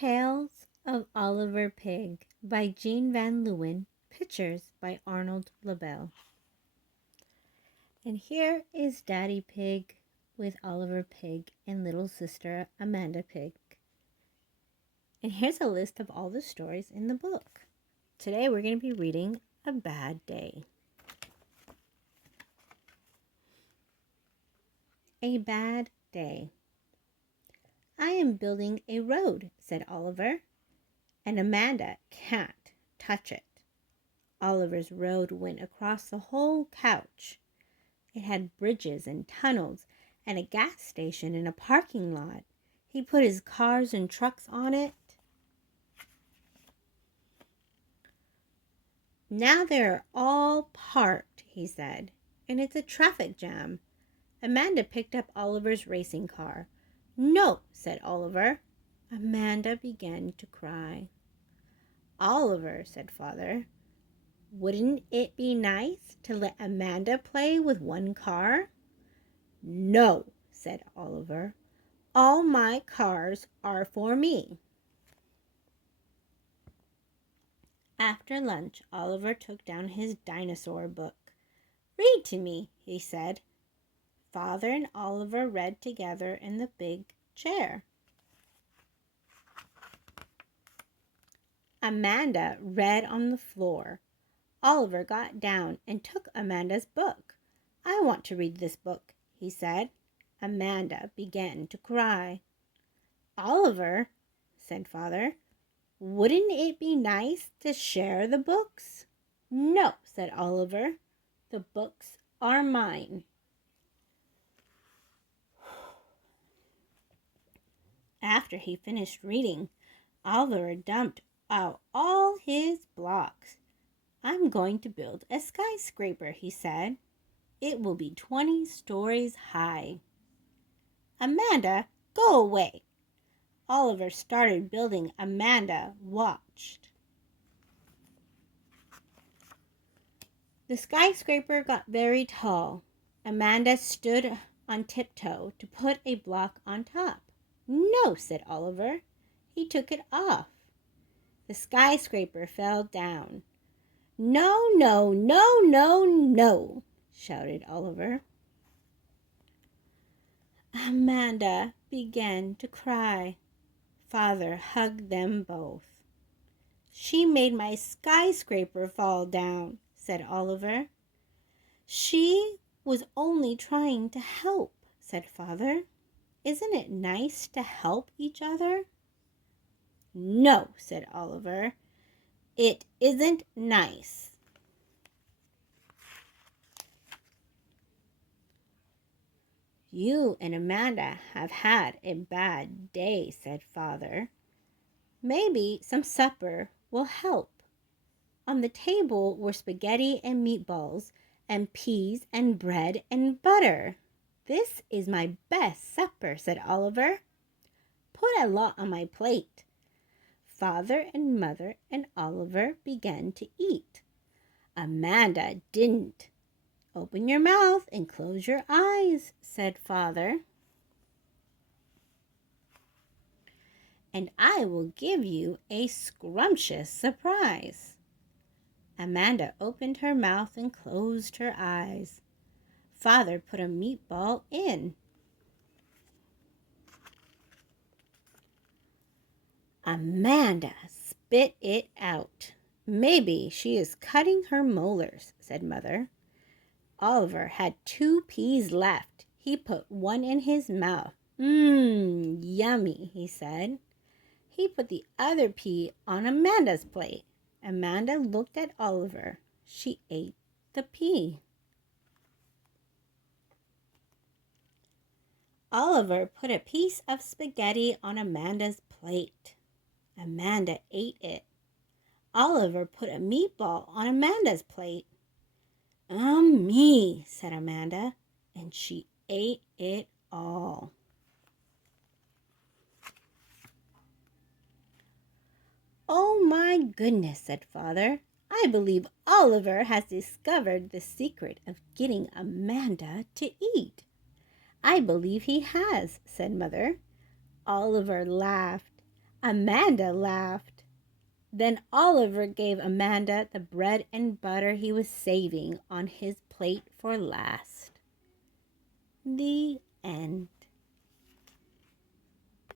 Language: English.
Tales of Oliver Pig by Jean Van Leeuwen, pictures by Arnold Lebel. And here is Daddy Pig with Oliver Pig and little sister Amanda Pig. And here's a list of all the stories in the book. Today we're going to be reading A Bad Day. A Bad Day. I am building a road, said Oliver, and Amanda can't touch it. Oliver's road went across the whole couch. It had bridges and tunnels and a gas station and a parking lot. He put his cars and trucks on it. Now they're all parked, he said, and it's a traffic jam. Amanda picked up Oliver's racing car. No, said Oliver. Amanda began to cry. Oliver, said Father, wouldn't it be nice to let Amanda play with one car? No, said Oliver. All my cars are for me. After lunch, Oliver took down his dinosaur book. Read to me, he said. Father and Oliver read together in the big chair. Amanda read on the floor. Oliver got down and took Amanda's book. I want to read this book, he said. Amanda began to cry. Oliver, said Father, wouldn't it be nice to share the books? No, said Oliver. The books are mine. After he finished reading, Oliver dumped out all his blocks. I'm going to build a skyscraper, he said. It will be 20 stories high. Amanda, go away. Oliver started building. Amanda watched. The skyscraper got very tall. Amanda stood on tiptoe to put a block on top. No, said Oliver. He took it off. The skyscraper fell down. No, no, no, no, no, shouted Oliver. Amanda began to cry. Father hugged them both. She made my skyscraper fall down, said Oliver. She was only trying to help, said Father. Isn't it nice to help each other? No, said Oliver. It isn't nice. You and Amanda have had a bad day, said Father. Maybe some supper will help. On the table were spaghetti and meatballs and peas and bread and butter. This is my best supper, said Oliver. Put a lot on my plate. Father and Mother and Oliver began to eat. Amanda didn't. Open your mouth and close your eyes, said Father. And I will give you a scrumptious surprise. Amanda opened her mouth and closed her eyes. Father put a meatball in. Amanda spit it out. Maybe she is cutting her molars, said Mother. Oliver had 2 peas left. He put one in his mouth. Yummy, he said. He put the other pea on Amanda's plate. Amanda looked at Oliver. She ate the pea. Oliver put a piece of spaghetti on Amanda's plate. Amanda ate it. Oliver put a meatball on Amanda's plate. Me, said Amanda, and she ate it all. Oh my goodness, said Father. I believe Oliver has discovered the secret of getting Amanda to eat. I believe he has, said Mother. Oliver laughed. Amanda laughed. Then Oliver gave Amanda the bread and butter he was saving on his plate for last. The end.